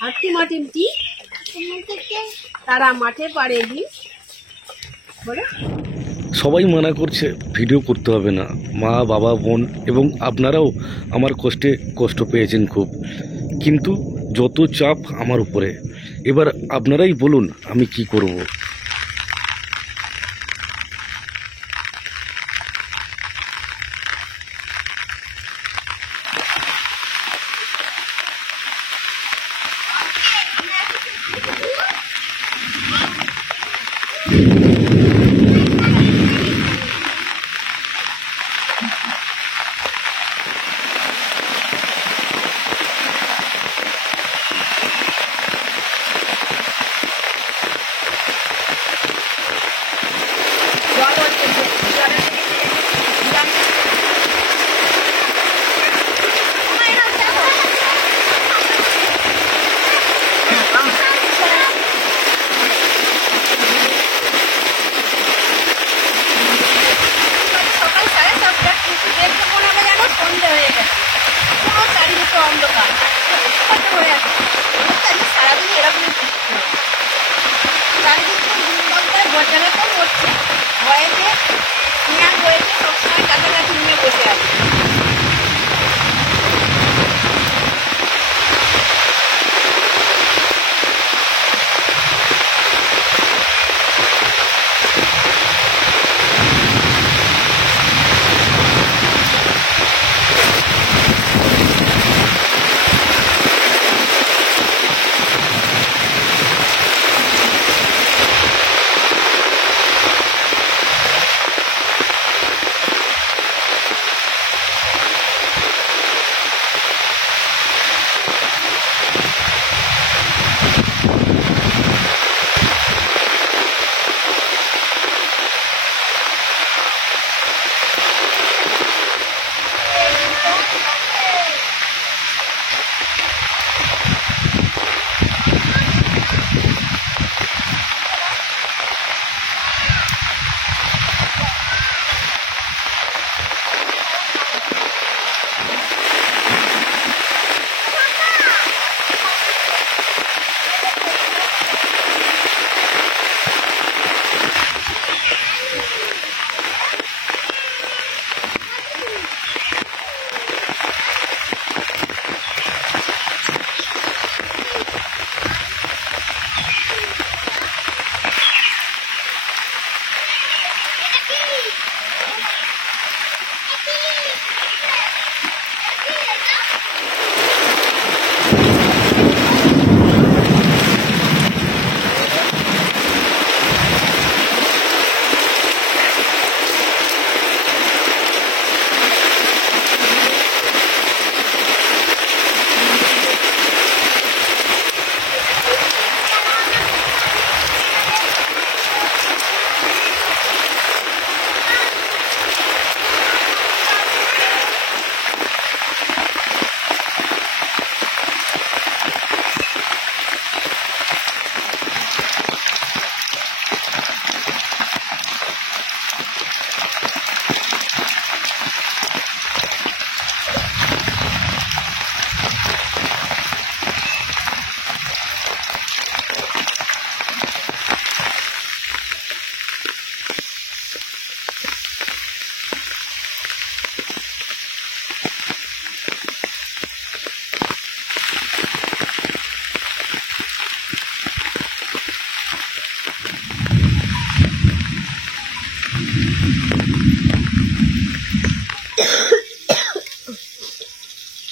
হাতি মাটিমটি তারা মাঠে পারে ডিম বলে। সবাই মানা করছে ভিডিও করতে হবে না, মা বাবা বোন এবং আপনারাও আমার কষ্ট পেয়েছেন খুব, কিন্তু যত চাপ আমার উপরে। এবার আপনারাই বলুন আমি কি করব।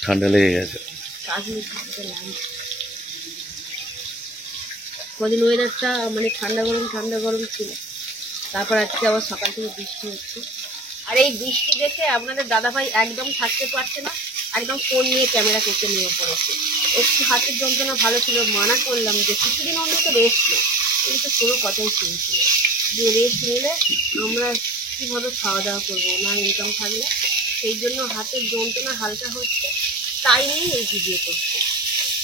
ঠান্ডা লেগে গেছে। কদিন ওয়েদারটা মানে ঠান্ডা গরম ছিল, তারপর আজকে আবার সকাল থেকে বৃষ্টি হচ্ছে। আর এই বৃষ্টি দেখে আপনাদের দাদাভাই একদম থাকতে পারছে না, একদম ফোন নিয়ে ক্যামেরা করতে নিয়ে পড়েছে। একটু হাতের যন্ত্রণা ভালো ছিল, মানা করলাম যে কিছুদিন অন্তত রেস্ট নেই, কিন্তু কোনো কথাই শুনছিল যে রেস্ট নিলে আমরা কীভাবে খাওয়া দাওয়া করবো, না ইনকাম থাকলে। সেই জন্য হাতের যন্ত্রণা হালকা হচ্ছে, তাই নিয়েই এই ভিডিও করছে,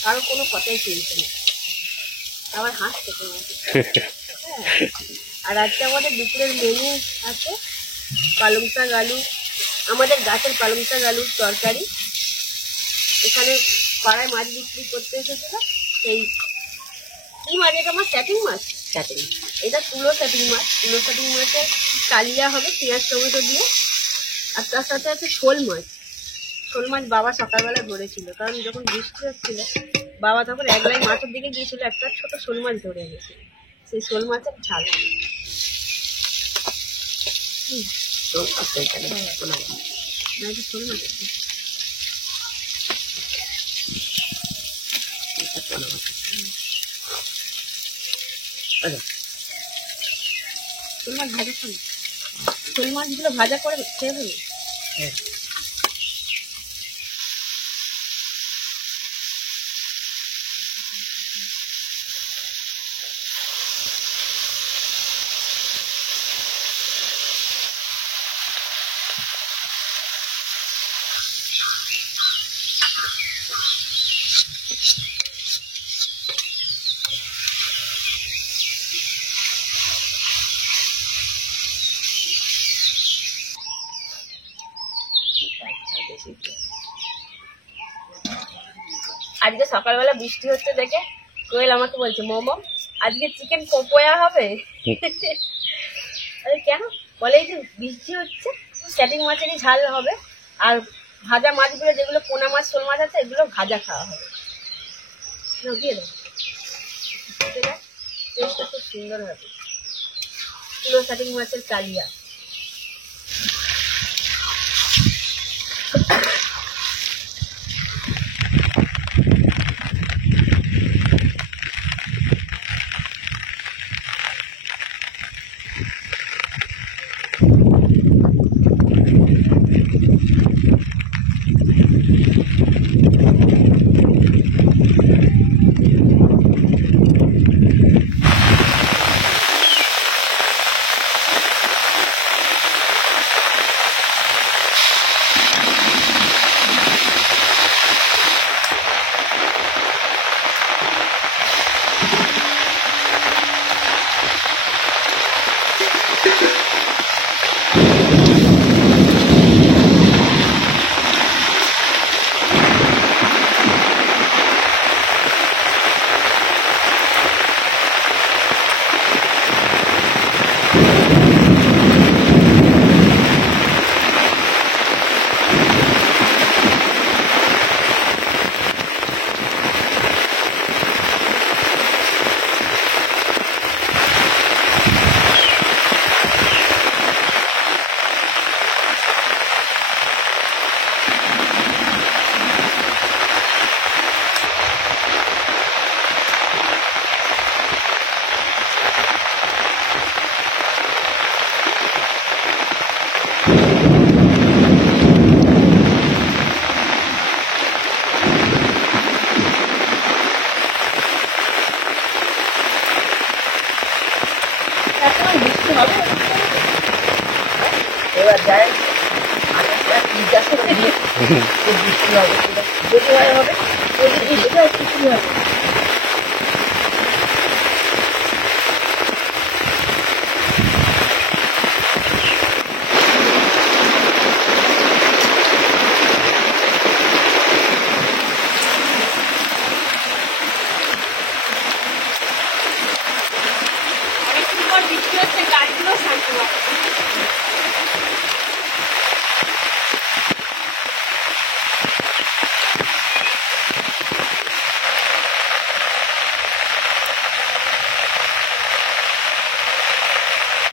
কারো কোনো কথাই শুনছে না। আবার হাসতে তোমাকে। হ্যাঁ, আর আজকে আমাদের দুপুরের মেনু আছে পালং শাক আলু, আমাদের গাছের পালং শাক আলুর তরকারি, এখানে পাড়ায় মাছ বিক্রি করতে এসেছিল। সেই কি মাছ এটা মাছ? স্যাটিং মাছ। স্যাটিং, এটা তুলো স্যাটিং মাছ। তুলো স্যাটিং মাছে কালিয়া হবে পেঁয়াজ টমেটো দিয়ে। আর তার সাথে আছে শোল মাছ। শোল মাছ বাবা সকালবেলা ধরেছিল, কারণ যখন বৃষ্টি হচ্ছিল বাবা তখন এক লাইন মাছের দিকে গিয়েছিল, একটা ছোট শোল মাছ ধরে এনেছিল। সেই শোল মাছের ঝাল। শোল মাছ শোল মাছ শোল মাছ ভাজা খান। শোল মাছগুলো ভাজা করে খেয়ে ফেলি। আজকে সকালবেলা বৃষ্টি হচ্ছে দেখে কোয়েল আমাকে বলছে, মোমো আজকে চিকেন পকোড়া হবে। আরে কেন? বলে এই যে বৃষ্টি হচ্ছে, স্যাটিং মাছেরই ঝাল হবে, আর ভাজা মাছগুলো যেগুলো পোনা মাছ শোল মাছ আছে এগুলো ভাজা খাওয়া হবে। দিয়ে দাও, টেস্টটা খুব সুন্দর হবে। পুরো স্যাটিং মাছের কালিয়া। এবার যায় জিজ্ঞাসা করে বৃষ্টি হবে, যদি হয় হবে, যদি বৃষ্টি হয় কিছু হবে।